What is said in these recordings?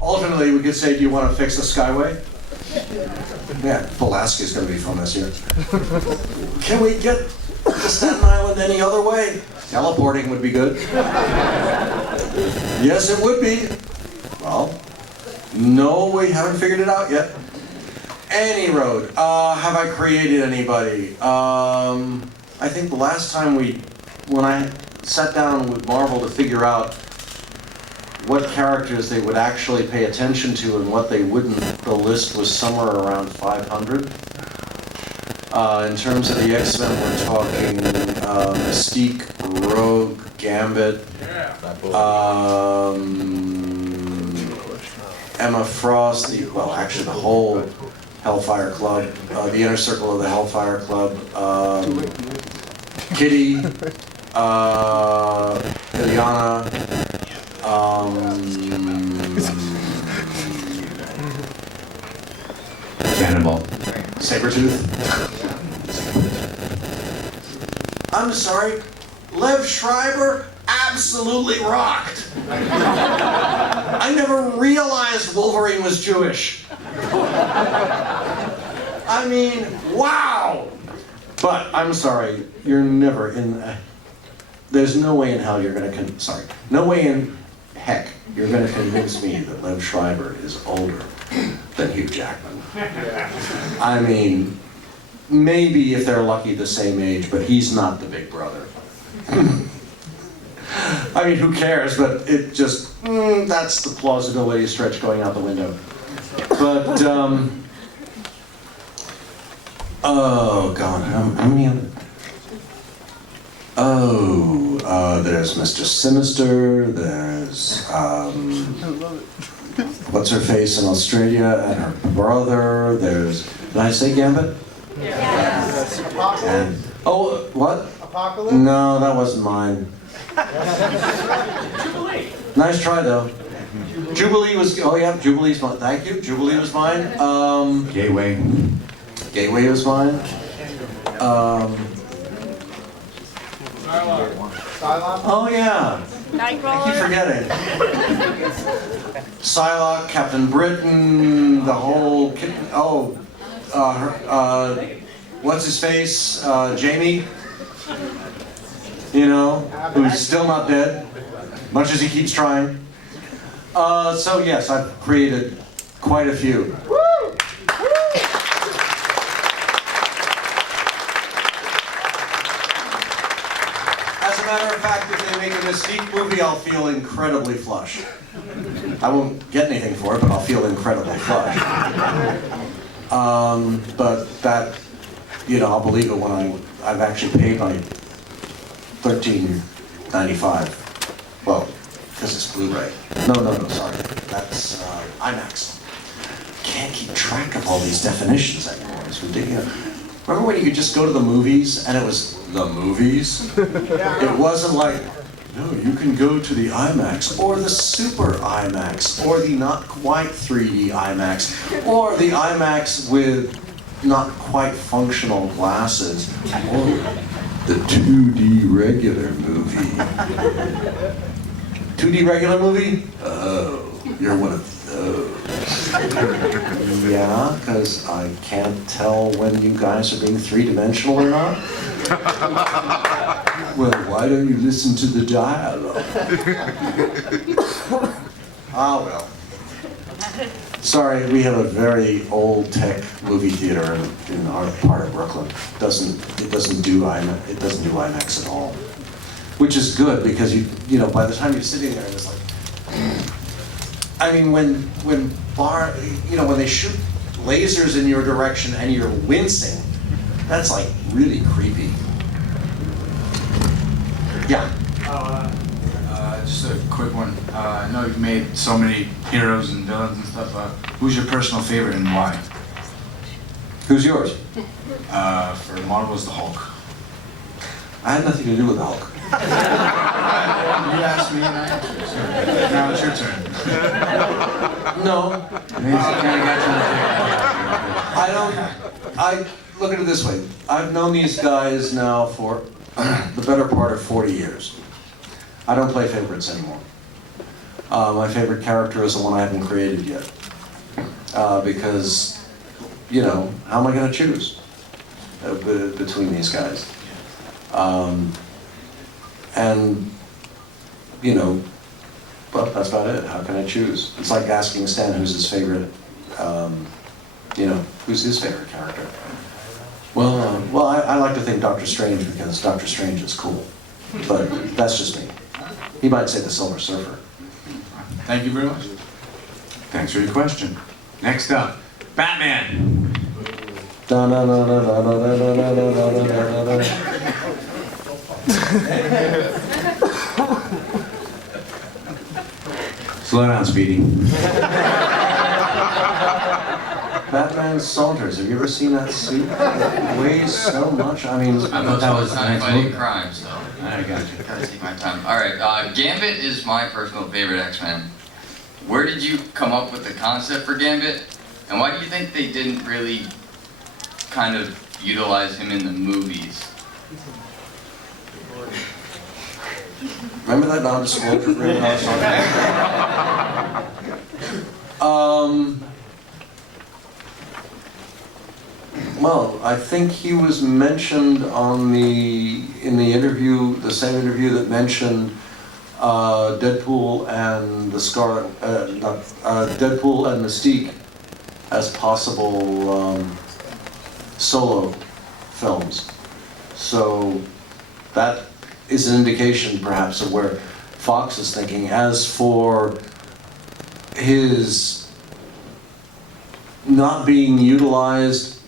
Alternately, we could say, do you want to fix the Skyway? Yeah, Pulaski's going to be fun this year. Can we get to Staten Island any other way? Teleporting would be good. Yes, it would be. Well, no, we haven't figured it out yet. Any road. Have I created anybody? I think the last time when I sat down with Marvel to figure out what characters they would actually pay attention to and what they wouldn't, the list was somewhere around 500. In terms of the X-Men, we're talking Mystique, Rogue, Gambit, Emma Frost, actually the whole Hellfire Club, the Inner Circle of the Hellfire Club, Kitty, Ileana, Cannonball. Sabretooth. I'm sorry, Lev Schreiber absolutely rocked. I never realized Wolverine was Jewish. I mean, wow! But I'm sorry, you're never in. There's no way in hell you're gonna. No way in heck you're gonna convince me that Lev Schreiber is older than Hugh Jackman. I mean, maybe if they're lucky the same age, but he's not the big brother. I mean, who cares? But it just that's the plausibility stretch going out the window. But oh God, how many other? There's Mr. Sinister, there's, what's her face in Australia, and her brother, there's, did I say Gambit? Yes. And, oh, what? Apocalypse? No, that wasn't mine. Jubilee. Nice try, though. Jubilee was, oh yeah, Jubilee's mine, thank you, Jubilee was mine. Gateway. Gateway was mine. Oh yeah, I keep forgetting. Psylocke, Captain Britain, the whole what's his face, Jamie, you know, who's still not dead, much as he keeps trying. So yes, I've created quite a few. As a matter of fact, if they make a Mystique movie, I'll feel incredibly flush. I won't get anything for it, but I'll feel incredibly flush. But that, you know, I'll believe it when I've actually paid my $13.95. Well, because it's Blu-ray. No, sorry. That's IMAX. Can't keep track of all these definitions anymore. It's ridiculous. Remember when you could just go to the movies and it was the movies? It wasn't like, no, you can go to the IMAX or the Super IMAX or the not quite 3D IMAX or the IMAX with not quite functional glasses or the 2D regular movie. 2D regular movie? Oh, you're one of those. Yeah, because I can't tell when you guys are being three-dimensional or not. Well, why don't you listen to the dialogue? Ah, well. Sorry, we have a very old tech movie theater in our part of Brooklyn. It doesn't do IMAX at all, which is good because you know by the time you're sitting there, it's like. I mean, when they shoot lasers in your direction and you're wincing, that's like really creepy. Yeah. Just a quick one. I know you've made so many heroes and villains and stuff. Who's your personal favorite and why? Who's yours? For Marvel's the Hulk. I had nothing to do with the Hulk. You asked me and I answered. So now it's your turn. No. I look at it this way. I've known these guys now for the better part of 40 years. I don't play favorites anymore. My favorite character is the one I haven't created yet. Because, you know, how am I going to choose between these guys? And, you know, well, that's about it. How can I choose? It's like asking Stan who's his favorite, you know, who's his favorite character. Well, I like to think Doctor Strange because Doctor Strange is cool. But that's just me. He might say the Silver Surfer. Thank you very much. Thanks for your question. Next up, Batman. Slow down, Speedy. Batman Salters. Have you ever seen that suit? It weighs so much. I mean, I thought that was the I'm next fighting movie. crime, so I got you. gotta take my time. All right, Gambit is my personal favorite X-Men. Where did you come up with the concept for Gambit, and why do you think they didn't really kind of utilize him in the movies? remember that non-disclosure agreement I was talking about? Well, I think he was mentioned in the interview, the same interview that mentioned Deadpool and Deadpool and Mystique as possible solo films. So that is an indication, perhaps, of where Fox is thinking. As for his not being utilized,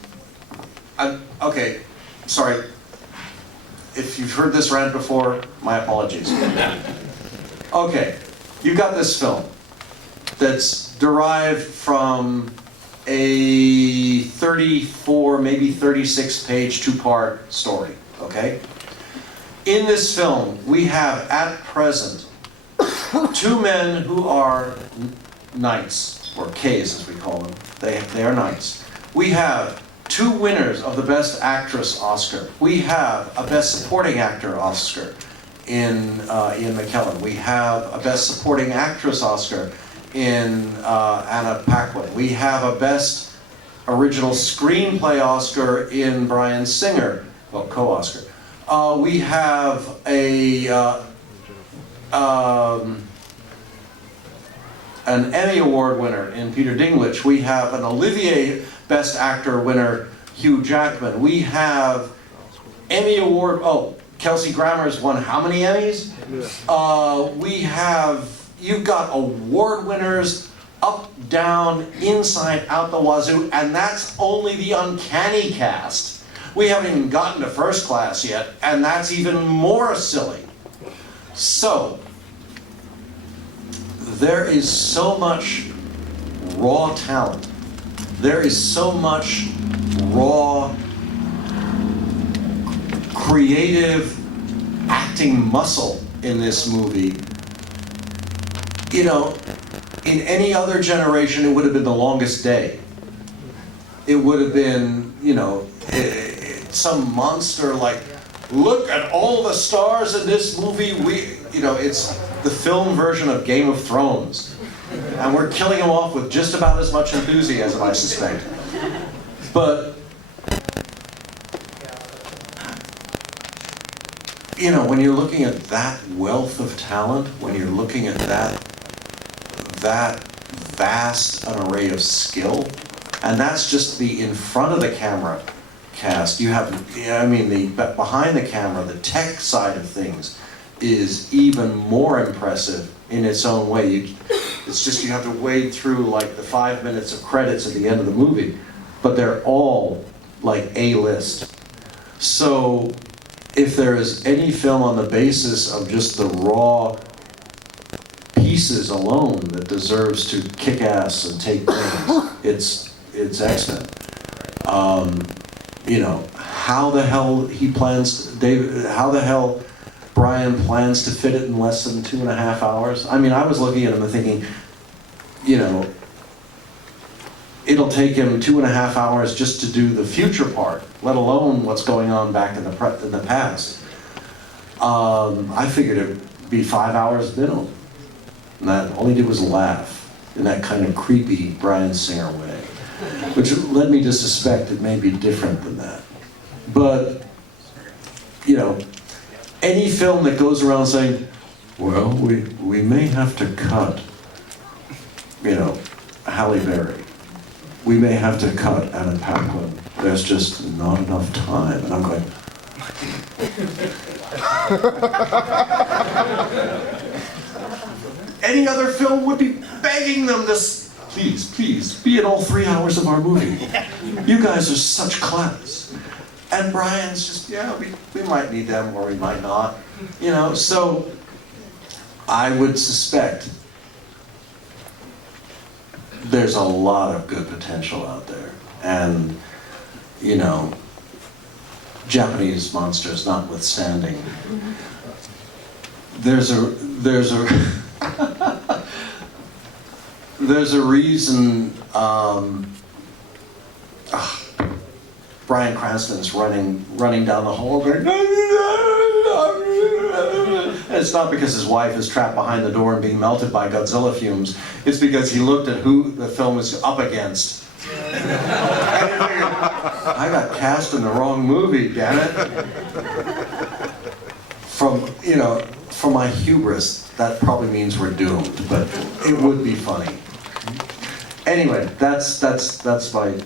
okay, sorry. If you've heard this rant before, my apologies. Okay, you've got this film that's derived from a 34, maybe 36-page, two-part story, okay? In this film, we have, at present, two men who are knights, or Ks as we call them. They are knights. We have two winners of the Best Actress Oscar. We have a Best Supporting Actor Oscar in Ian McKellen. We have a Best Supporting Actress Oscar in Anna Paquin. We have a Best Original Screenplay Oscar in Bryan Singer, well, co-Oscar. We have an Emmy Award winner in Peter Dinklage. We have an Olivier Best Actor winner, Hugh Jackman. We have Emmy Award, Kelsey Grammer's won how many Emmys? You've got award winners up, down, inside, out the wazoo, and that's only the uncanny cast. We haven't even gotten to First Class yet, and that's even more silly. So, there is so much raw talent. There is so much raw, creative acting muscle in this movie. You know, in any other generation, it would have been The Longest Day. It would have been, you know, some monster like, look at all the stars in this movie. It's the film version of Game of Thrones. And we're killing them off with just about as much enthusiasm, I suspect. But, you know, when you're looking at that wealth of talent, when you're looking at that vast an array of skill, and that's just the in front of the camera cast. You have, the behind the camera, the tech side of things is even more impressive in its own way. It's just you have to wade through like the 5 minutes of credits at the end of the movie, but they're all like A-list. So if there is any film on the basis of just the raw pieces alone that deserves to kick ass and take things, it's X-Men. How the hell Brian plans to fit it in less than 2.5 hours? I mean, I was looking at him and thinking, it'll take him 2.5 hours just to do the future part, let alone what's going on back in the past. I figured it'd be 5 hours minimum. And that all he did was laugh in that kind of creepy Bryan Singer way, which led me to suspect it may be different than that. But, you know, any film that goes around saying, well, we may have to cut, you know, Halle Berry. We may have to cut Anna Paquin. There's just not enough time. And I'm going, any other film would be begging them to, please, be in all 3 hours of our movie. You guys are such class. And Brian's just, yeah, we might need them or we might not. You know, so I would suspect there's a lot of good potential out there. And, you know, Japanese monsters notwithstanding, there's a there's a reason Bryan Cranston's running down the hall going, and it's not because his wife is trapped behind the door and being melted by Godzilla fumes. It's because he looked at who the film was up against. I got cast in the wrong movie, damn it. From my hubris, that probably means we're doomed, but it would be funny. Anyway, that's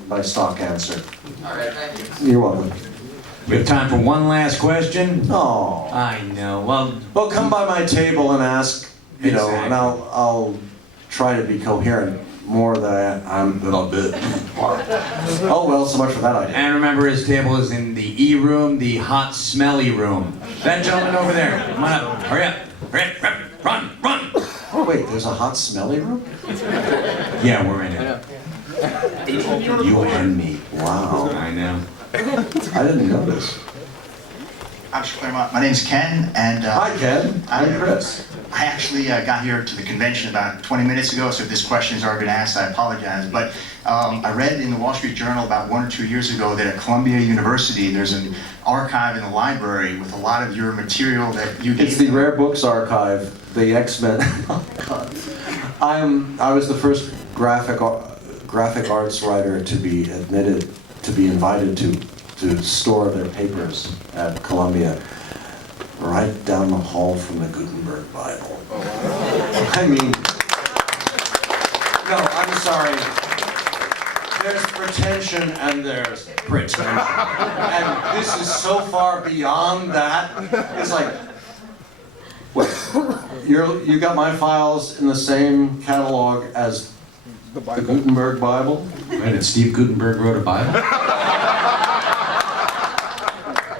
my stock answer. All right, thank you. You're welcome. We have time for one last question. Oh. I know. Well, Well, come by my table and ask, you know, Exactly. and I'll try to be coherent more than I'm. Oh well, so much for that idea. and remember, his table is in the E room, the hot, smelly room. That gentleman over there. Come on up. Hurry up. Run. Oh wait, there's a hot, smelly room? Yeah, we're in it. You and me. Wow, I know. I didn't notice. I'm Chris Claremont. My name's Ken, and Hi, Ken. I'm Chris. I actually got here to the convention about 20 minutes ago, so if this question's already been asked, I apologize. But I read in the Wall Street Journal about 1 or 2 years ago that at Columbia University, there's an archive in the library with a lot of your material that you It's the Rare Books Archive, the X-Men. Oh, God. I was the first graphic arts writer to be invited to store their papers at Columbia, right down the hall from the Gutenberg Bible. I mean, no, I'm sorry. There's pretension and there's pretension. And this is so far beyond that. It's like, wait, you got my files in the same catalog as the Gutenberg Bible? Wait, did Steve Gutenberg wrote a Bible?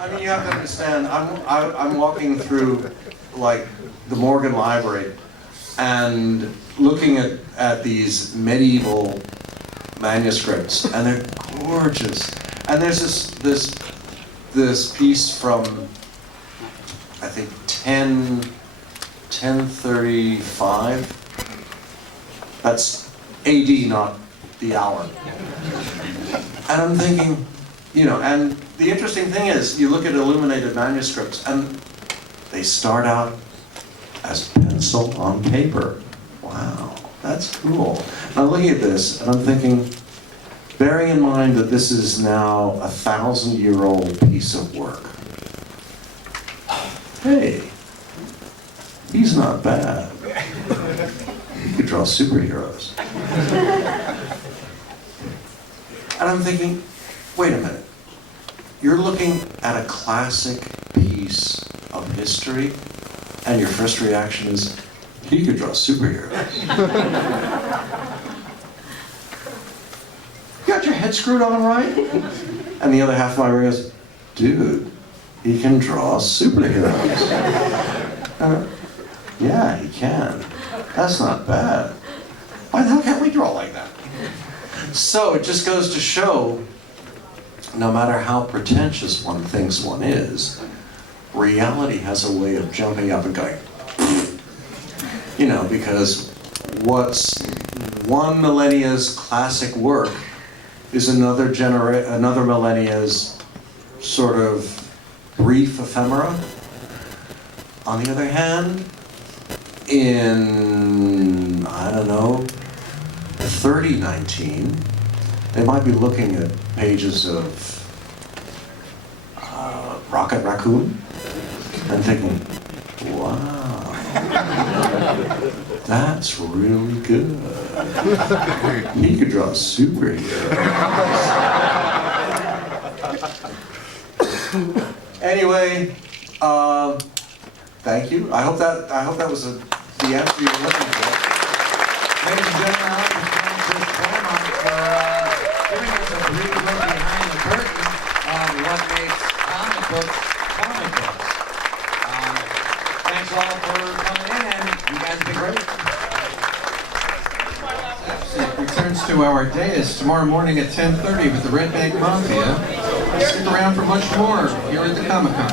I mean, you have to understand, I'm walking through, like, the Morgan Library and looking at these medieval manuscripts, and they're gorgeous. And there's this piece from, I think, 1035. That's AD, not the hour. And I'm thinking, you know, and the interesting thing is, you look at illuminated manuscripts, and they start out as pencil on paper. Wow, that's cool. And I'm looking at this, and I'm thinking, bearing in mind that this is now a 1,000-year-old piece of work, hey, he's not bad. He could draw superheroes. And I'm thinking, wait a minute. You're looking at a classic piece of history, and your first reaction is, he could draw superheroes. You got your head screwed on right? And the other half of my brain is, dude, he can draw superheroes. Yeah, he can. That's not bad. Why the hell can't we draw like that? So it just goes to show, no matter how pretentious one thinks one is, reality has a way of jumping up and going, you know, because what's one millennia's classic work is another millennia's sort of brief ephemera. On the other hand, in, I don't know, 3019, they might be looking at pages of Rocket Raccoon and thinking, wow, that's really good. He could draw superheroes. Anyway, thank you. I hope that was the answer you were looking for. Ladies and gentlemen, I'd like to thank Chris Claremont for giving us a brief look behind the curtain of what makes comic books comic books. Thanks all for coming in, and you guys have been great. Zapcic returns to our dais tomorrow morning at 10:30 with the Red Bank Mafia. Stick around for much more here at the Comic-Con.